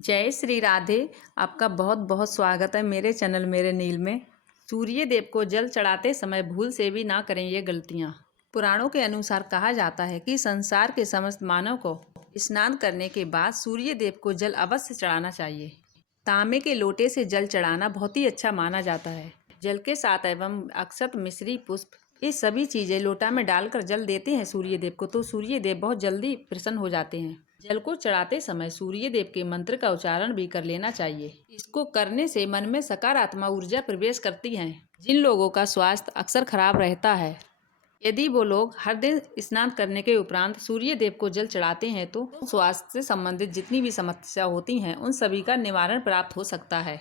जय श्री राधे। आपका बहुत बहुत स्वागत है मेरे चैनल मेरे नील में। सूर्य देव को जल चढ़ाते समय भूल से भी ना करें ये गलतियाँ। पुराणों के अनुसार कहा जाता है कि संसार के समस्त मानव को स्नान करने के बाद सूर्य देव को जल अवश्य चढ़ाना चाहिए। तांबे के लोटे से जल चढ़ाना बहुत ही अच्छा माना जाता है। जल के साथ एवं अक्षत, मिश्री, पुष्प, ये सभी चीज़ें लोटा में डालकर जल देते हैं सूर्य देव को, तो सूर्य देव बहुत जल्दी प्रसन्न हो जाते हैं। जल को चढ़ाते समय सूर्य देव के मंत्र का उच्चारण भी कर लेना चाहिए। इसको करने से मन में सकारात्मक ऊर्जा प्रवेश करती है। जिन लोगों का स्वास्थ्य अक्सर खराब रहता है, यदि वो लोग हर दिन स्नान करने के उपरांत सूर्य देव को जल चढ़ाते हैं तो स्वास्थ्य से संबंधित जितनी भी समस्या होती हैं उन सभी का निवारण प्राप्त हो सकता है।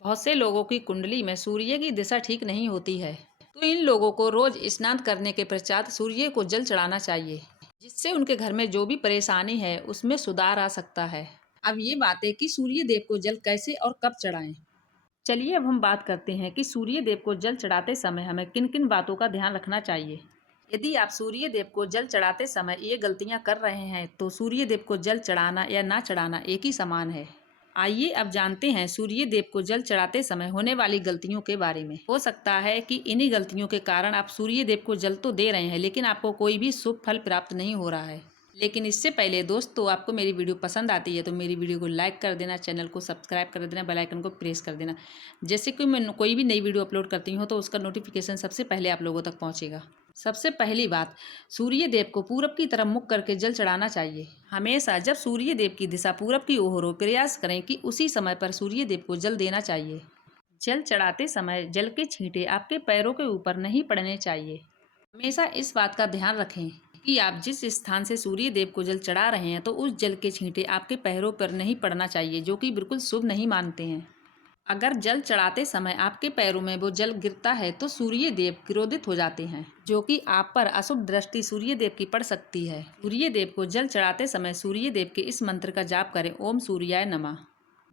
बहुत से लोगों की कुंडली में सूर्य की दिशा ठीक नहीं होती है, तो इन लोगों को रोज स्नान करने के पश्चात सूर्य को जल चढ़ाना चाहिए, जिससे उनके घर में जो भी परेशानी है उसमें सुधार आ सकता है। अब ये बात है कि सूर्य देव को जल कैसे और कब चढ़ाएं। चलिए अब हम बात करते हैं कि सूर्य देव को जल चढ़ाते समय हमें किन किन बातों का ध्यान रखना चाहिए। यदि आप सूर्य देव को जल चढ़ाते समय ये गलतियां कर रहे हैं तो सूर्य देव को जल चढ़ाना या ना चढ़ाना एक ही समान है। आइए अब जानते हैं सूर्य देव को जल चढ़ाते समय होने वाली गलतियों के बारे में। हो सकता है कि इन्हीं गलतियों के कारण आप सूर्य देव को जल तो दे रहे हैं लेकिन आपको कोई भी शुभ फल प्राप्त नहीं हो रहा है। लेकिन इससे पहले दोस्तों, आपको मेरी वीडियो पसंद आती है तो मेरी वीडियो को लाइक कर देना, चैनल को सब्सक्राइब कर देना, बेल आइकन को प्रेस कर देना। जैसे कि मैं कोई भी नई वीडियो अपलोड करती हूँ तो उसका नोटिफिकेशन सबसे पहले आप लोगों तक पहुँचेगा। सबसे पहली बात, सूर्य देव को पूरब की तरफ मुख करके जल चढ़ाना चाहिए। हमेशा जब सूर्य देव की दिशा पूरब की ओर हो, प्रयास करें कि उसी समय पर सूर्य देव को जल देना चाहिए। जल चढ़ाते समय जल के छींटे आपके पैरों के ऊपर नहीं पड़ने चाहिए। हमेशा इस बात का ध्यान रखें कि आप जिस स्थान से सूर्य देव को जल चढ़ा रहे हैं तो उस जल के छींटे आपके पैरों पर नहीं पड़ना चाहिए, जो कि बिल्कुल शुभ नहीं मानते हैं। अगर जल चढ़ाते समय आपके पैरों में वो जल गिरता है तो सूर्य देव क्रोधित हो जाते हैं, जो कि आप पर अशुभ दृष्टि सूर्य देव की पड़ सकती है। सूर्य देव को जल चढ़ाते समय सूर्य देव के इस मंत्र का जाप करें, ओम सूर्याय नमः।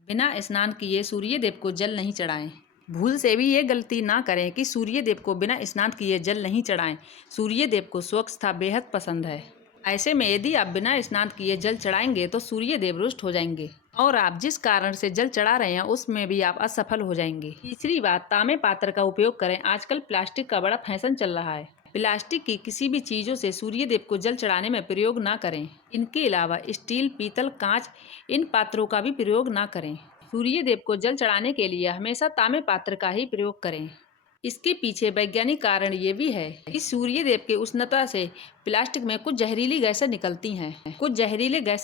बिना स्नान किए सूर्य देव को जल नहीं चढ़ाएं। भूल से भी ये गलती ना करें कि सूर्य देव को बिना स्नान किए जल नहीं चढ़ाएं। सूर्य देव को स्वच्छता बेहद पसंद है। ऐसे में यदि आप बिना स्नान किए जल चढ़ाएंगे तो सूर्य देव रुष्ट हो जाएंगे और आप जिस कारण से जल चढ़ा रहे हैं उसमें भी आप असफल हो जाएंगे। तीसरी बात, तांबे पात्र का उपयोग करें। आजकल प्लास्टिक का बड़ा फैशन चल रहा है। प्लास्टिक की किसी भी चीज़ों से सूर्य देव को जल चढ़ाने में प्रयोग ना करें। इनके अलावा स्टील, पीतल, कांच, इन पात्रों का भी प्रयोग ना करें। सूर्य देव को जल चढ़ाने के लिए हमेशा तांबे पात्र का ही प्रयोग करें। इसके पीछे वैज्ञानिक कारण ये भी है कि सूर्य देव के उष्णता से प्लास्टिक में कुछ जहरीली गैसें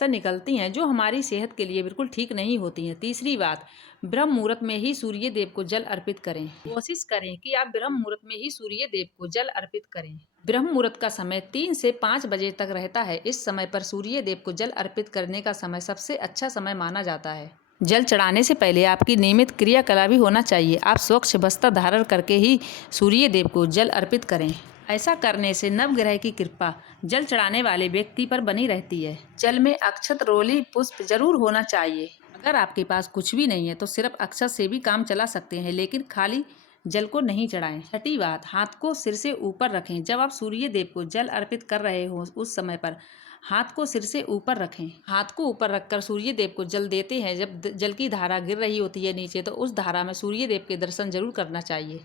निकलती हैं जो हमारी सेहत के लिए बिल्कुल ठीक नहीं होती हैं। तीसरी बात, ब्रह्म मुहूर्त में ही सूर्य देव को जल अर्पित करें। कोशिश करें कि आप ब्रह्म मुहूर्त में ही सूर्य देव को जल अर्पित करें। ब्रह्म मुहूर्त का समय 3 से 5 बजे तक रहता है। इस समय पर सूर्य देव को जल अर्पित करने का समय सबसे अच्छा समय माना जाता है। जल चढ़ाने से पहले आपकी नियमित क्रियाकलाप भी होना चाहिए। आप स्वच्छ वस्त्र धारण करके ही सूर्य देव को जल अर्पित करें। ऐसा करने से नवग्रह की कृपा जल चढ़ाने वाले व्यक्ति पर बनी रहती है। जल में अक्षत, रोली, पुष्प जरूर होना चाहिए। अगर आपके पास कुछ भी नहीं है तो सिर्फ अक्षत से भी काम चला सकते हैं, लेकिन खाली जल को नहीं चढ़ाएं। छठी बात, हाथ को सिर से ऊपर रखें। जब आप सूर्य देव को जल अर्पित कर रहे हो उस समय पर हाथ को सिर से ऊपर रखें। हाथ को ऊपर रखकर सूर्य देव को जल देते हैं। जब जल की धारा गिर रही होती है नीचे तो उस धारा में सूर्य देव के दर्शन जरूर करना चाहिए।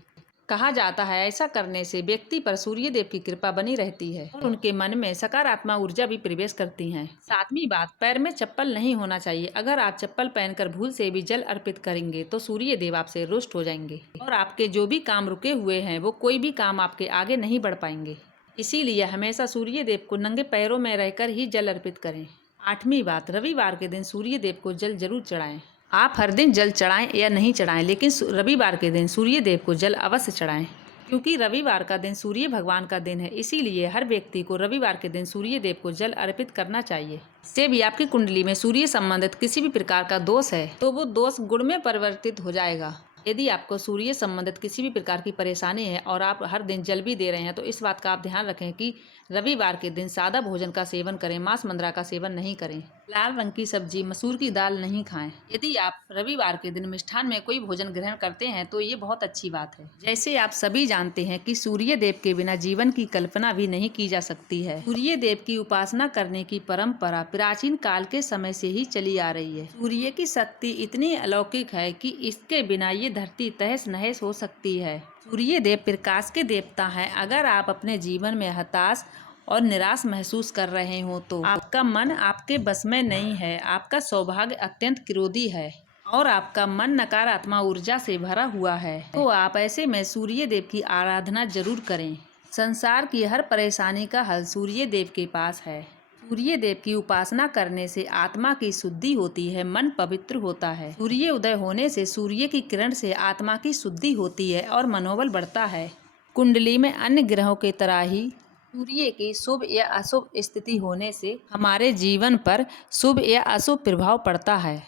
कहा जाता है ऐसा करने से व्यक्ति पर सूर्य देव की कृपा बनी रहती है और उनके मन में सकारात्मक ऊर्जा भी प्रवेश करती है। सातवीं बात, पैर में चप्पल नहीं होना चाहिए। अगर आप चप्पल पहनकर भूल से भी जल अर्पित करेंगे तो सूर्य देव आपसे रुष्ट हो जाएंगे और आपके जो भी काम रुके हुए हैं वो कोई भी काम आपके आगे नहीं बढ़ पाएंगे। इसीलिए हमेशा सूर्य देव को नंगे पैरों में रहकर ही जल अर्पित करें। आठवीं बात, रविवार के दिन सूर्य देव को जल जरूर चढ़ाएं। आप हर दिन जल चढ़ाएं या नहीं चढ़ाएं, लेकिन रविवार के दिन सूर्य देव को जल अवश्य चढ़ाएं, क्योंकि रविवार का दिन सूर्य भगवान का दिन है। इसीलिए हर व्यक्ति को रविवार के दिन सूर्य देव को जल अर्पित करना चाहिए। इससे भी आपकी कुंडली में सूर्य संबंधित किसी भी प्रकार का दोष है तो वो दोष गुण में परिवर्तित हो जाएगा। यदि आपको सूर्य संबंधित किसी भी प्रकार की परेशानी है और आप हर दिन जल भी दे रहे हैं तो इस बात का आप ध्यान रखें कि रविवार के दिन सादा भोजन का सेवन करें, मांस मंद्रा का सेवन नहीं करें। लाल रंग की सब्जी, मसूर की दाल नहीं खाएं। यदि आप रविवार के दिन मिष्ठान में कोई भोजन ग्रहण करते हैं तो ये बहुत अच्छी बात है। जैसे आप सभी जानते हैं कि सूर्य देव के बिना जीवन की कल्पना भी नहीं की जा सकती है। सूर्य देव की उपासना करने की परंपरा प्राचीन काल के समय से ही चली आ रही है। सूर्य की शक्ति इतनी अलौकिक है कि इसके बिना ये धरती तहस नहस हो सकती है। सूर्य देव प्रकाश के देवता हैं। अगर आप अपने जीवन में हताश और निराश महसूस कर रहे हो तो आपका मन आपके बस में नहीं है। आपका सौभाग्य अत्यंत क्रोधी है और आपका मन नकारात्मक ऊर्जा से भरा हुआ है। तो आप ऐसे में सूर्य देव की आराधना जरूर करें। संसार की हर परेशानी का हल सूर्य देव के पास है। सूर्य देव की उपासना करने से आत्मा की शुद्धि होती है, मन पवित्र होता है। सूर्य उदय होने से सूर्य की किरण से आत्मा की शुद्धि होती है और मनोबल बढ़ता है। कुंडली में अन्य ग्रहों के तरह ही सूर्य की शुभ या अशुभ स्थिति होने से हमारे जीवन पर शुभ या अशुभ प्रभाव पड़ता है।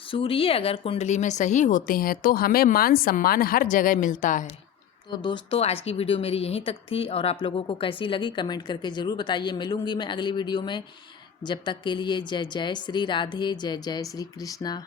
सूर्य अगर कुंडली में सही होते हैं तो हमें मान सम्मान हर जगह मिलता है। तो दोस्तों, आज की वीडियो मेरी यहीं तक थी और आप लोगों को कैसी लगी कमेंट करके ज़रूर बताइए। मिलूंगी मैं अगली वीडियो में। जब तक के लिए जय जय श्री राधे, जय जय श्री कृष्णा।